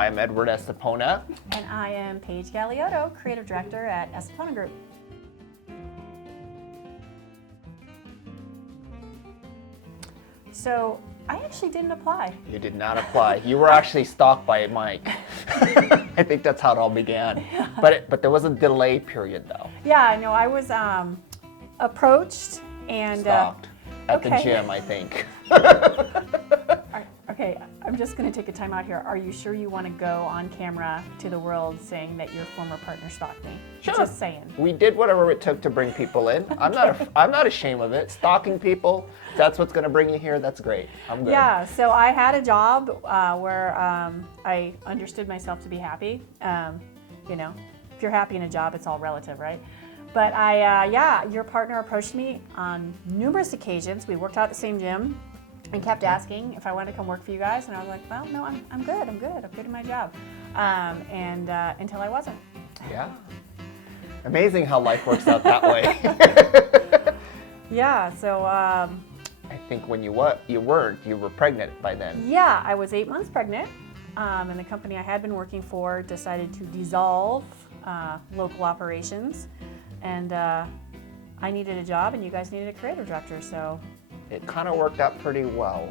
I'm Edward Estipona. And I am Paige Galeoto, Creative Director at Estipona Group. So I actually didn't apply. You did not apply. You were actually stalked by Mike. I think that's how it all began. But there was a delay period though. Yeah, no, I was approached and Stalked at the okay. gym, I think. Okay, I'm just going to take a time out here. Are you sure you want to go on camera to the world saying that your former partner stalked me? Sure. Just saying. We did whatever it took to bring people in. I'm not ashamed of it. Stalking people, if that's what's going to bring you here, that's great. I'm good. Yeah, so I had a job where I understood myself to be happy. You know, if you're happy in a job, it's all relative, right? But your partner approached me on numerous occasions. We worked out at the same gym and kept asking if I wanted to come work for you guys. And I was like, well, no, I'm good. I'm good in my job. Until I wasn't. Yeah. Amazing how life works out that way. Yeah, so I think when you were pregnant by then. yeah, I was 8 months pregnant, and the company I had been working for decided to dissolve local operations, and I needed a job, and you guys needed a creative director, so It kind of worked out pretty well.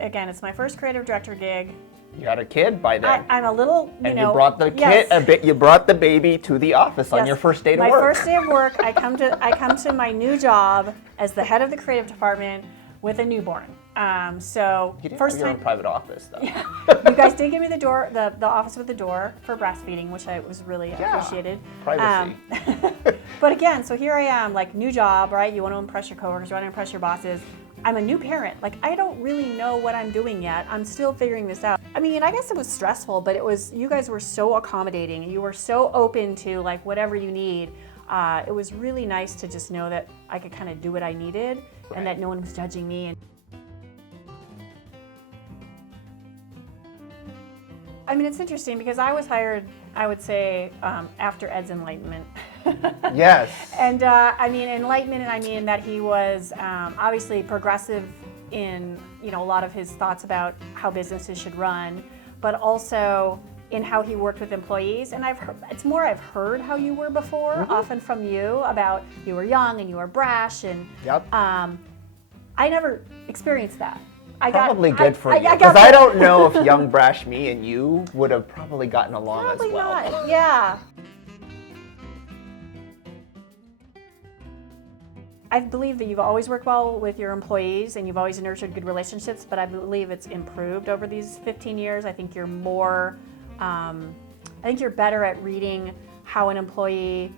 again, it's my first creative director gig. You had a kid by then. I'm a little, And you brought the yes. kid you brought the baby to the office on Yes. your first day to My work. first day of work, I come to my new job as the head of the creative department with a newborn. So You didn't first have your own time, private office though. you guys did give me the door, the office with the door for breastfeeding, which I was really appreciated. Privacy. But again, so here I am, like new job, right? You want to impress your coworkers, you want to impress your bosses. I'm a new parent. Like I don't really know what I'm doing yet. I'm still figuring this out. I mean, I guess it was stressful, but you guys were so accommodating. You were so open to like whatever you need. It was really nice to just know that I could kind of do what I needed and that no one was judging me. I mean, it's interesting because I was hired, I would say, after Ed's enlightenment. Yes. And I mean, enlightenment, I mean that he was obviously progressive in, a lot of his thoughts about how businesses should run, but also in how he worked with employees. And I've heard how you were before, often from you, about you were young and you were brash, and Yep. I never experienced that. Probably good for you, because I don't know if young brash me and you would have probably gotten along Probably as well. not. Yeah. I believe that you've always worked well with your employees and you've always nurtured good relationships, but I believe it's improved over these 15 years. I think you're better at reading how an employee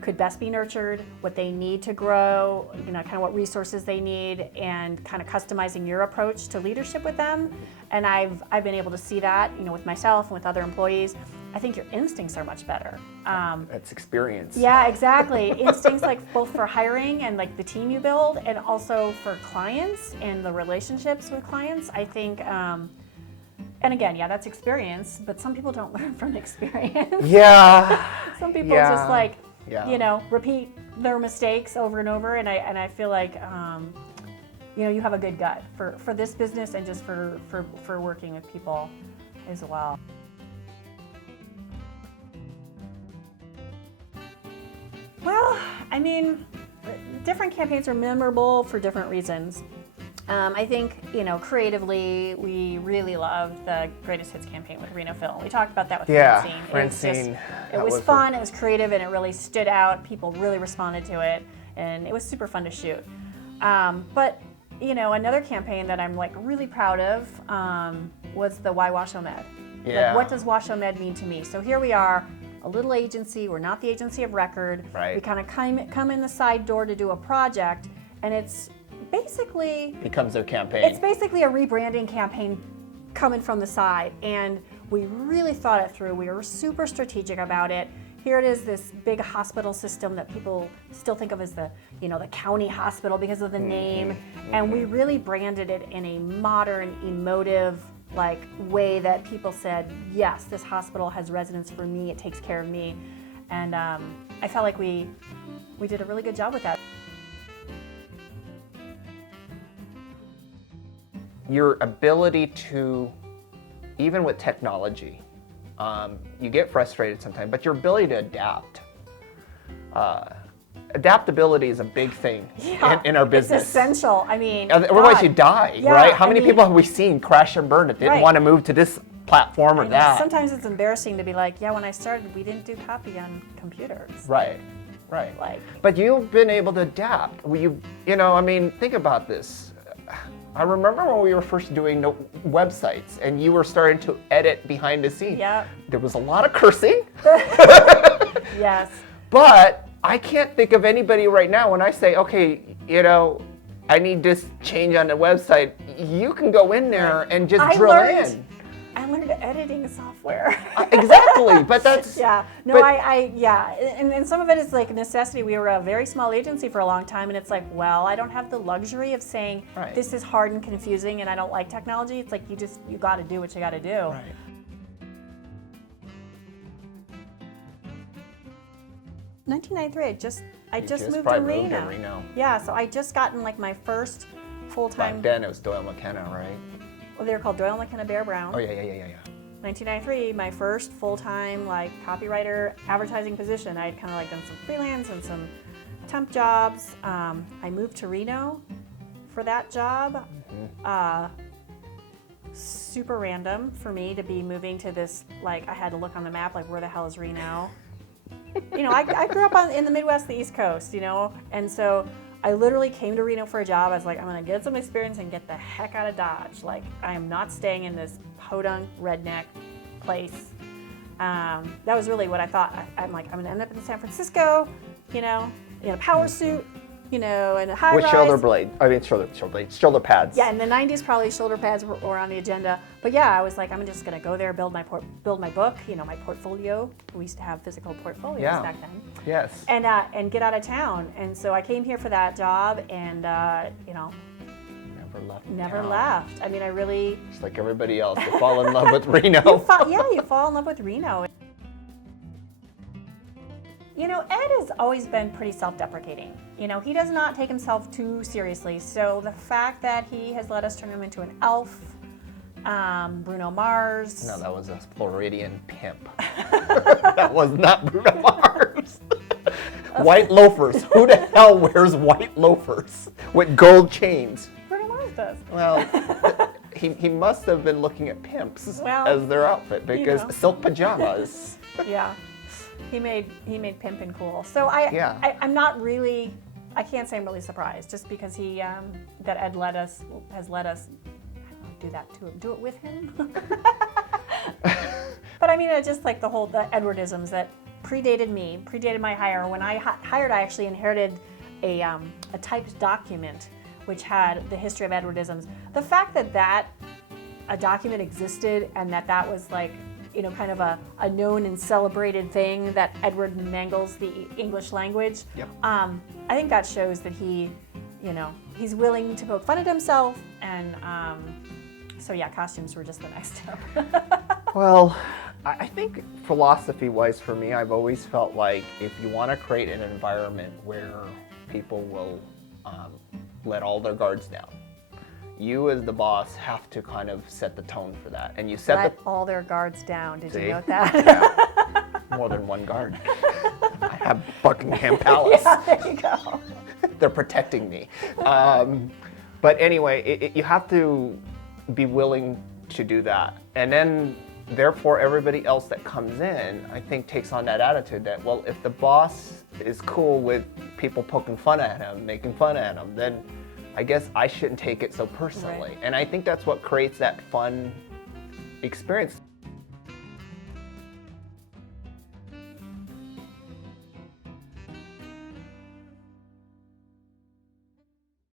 could best be nurtured, what they need to grow, kind of what resources they need, and kind of customizing your approach to leadership with them. And I've been able to see that, with myself and with other employees. I think your instincts are much better. That's experience. Yeah, exactly. Instincts like both for hiring and like the team you build, and also for clients and the relationships with clients. I think, and again, yeah, that's experience, but some people don't learn from experience. Yeah. Some people just like, Yeah. repeat their mistakes over and over, and I feel like, you have a good gut for this business and just for working with people as well. Well, I mean, different campaigns are memorable for different reasons. I think, creatively, we really loved the Greatest Hits campaign with Reno Film. We talked about that with Francine. It was fun, it was creative, and it really stood out. People really responded to it, and it was super fun to shoot. But, another campaign that I'm really proud of was the Why Washomed. Yeah. What does Washomed mean to me? So here we are, a little agency. We're not the agency of record. Right. We kind of come in the side door to do a project, and it's basically becomes their campaign. It's basically a rebranding campaign coming from the side, and we really thought it through. We were super strategic about it. Here it is, this big hospital system that people still think of as the county hospital because of the name, and we really branded it in a modern, emotive way that people said, yes, this hospital has resonance for me, it takes care of me, and I felt like we did a really good job with that. your ability to, even with technology, you get frustrated sometimes, but your ability to adapt. Adaptability is a big thing in our business. It's essential. I mean, otherwise you die, Yeah, right? How I many mean- people have we seen crash and burn that didn't Right. want to move to this platform or I know, that? sometimes it's embarrassing to be like, yeah, when I started, we didn't do copy on computers. Right. Like, But you've been able to adapt. I mean, think about this. I remember when we were first doing the websites and you were starting to edit behind the scenes. yeah, There was a lot of cursing, yes. but I can't think of anybody right now when I say, okay, I need this change on the website. You can go in there and just drill in. I learned editing software. Exactly, but that's... Yeah, no, but- and some of it is like a necessity. We were a very small agency for a long time, and it's like, well, I don't have the luxury of saying, Right. this is hard and confusing and I don't like technology. It's like, you got to do what you got to do. Right. In 1993, I just moved to probably Reno. moved to Reno. Yeah, so I just gotten like my first full-time, Back then it was Doyle McKenna, right? well, they were called Doyle McKenna Bear Brown. Oh, yeah. 1993, my first full-time like copywriter advertising position. I had kind of like done some freelance and some temp jobs. I moved to Reno for that job. Super random for me to be moving to this, like I had to look on the map, like where the hell is Reno? I grew up in the Midwest, the East Coast, and so I literally came to Reno for a job. I was like, I'm gonna get some experience and get the heck out of Dodge. Like, I am not staying in this podunk redneck place. That was really what I thought. I'm like, I'm gonna end up in San Francisco, in a power suit, and a high With rise. shoulder pads. Yeah, in the 90s, probably shoulder pads were on the agenda. But yeah, I was like, I'm just gonna go there, build my book, my portfolio. We used to have physical portfolios back then. Yes. And get out of town. And so I came here for that job, and Never never left. I mean, I really, Just like everybody else, you fall in love with Reno. you fall in love with Reno. Ed has always been pretty self-deprecating. He does not take himself too seriously. So the fact that he has let us turn him into an elf, Bruno Mars. No, that was a Floridian pimp. That was not Bruno Mars. White loafers. Who the hell wears white loafers with gold chains? Bruno Mars does. Well, he must have been looking at pimps Well, as their outfit because silk pajamas. Yeah, he made pimpin' cool. So I'm not really, I can't say I'm really surprised, just because that Ed has let us do that to him, do it with him. But I mean, it's just like the Edwardisms that predated my hire. When I hired, I actually inherited a typed document which had the history of Edwardisms. The fact that a document existed and that was like, kind of a known and celebrated thing, that Edward mangles the English language. Yep. I think that shows that he's willing to poke fun at himself, and so yeah, costumes were just the next step. Well, I think philosophy-wise for me, I've always felt like if you want to create an environment where people will let all their guards down, you as the boss have to kind of set the tone for that. And you set Let all their guards down. Did See? you note that? Yeah. More than one guard. I have Buckingham Palace. Yeah, there you go. They're protecting me. But anyway, you have to be willing to do that. And then, therefore, everybody else that comes in, I think, takes on that attitude that, well, if the boss is cool with people poking fun at him, making fun at him, then I guess I shouldn't take it so personally. Right. And I think that's what creates that fun experience.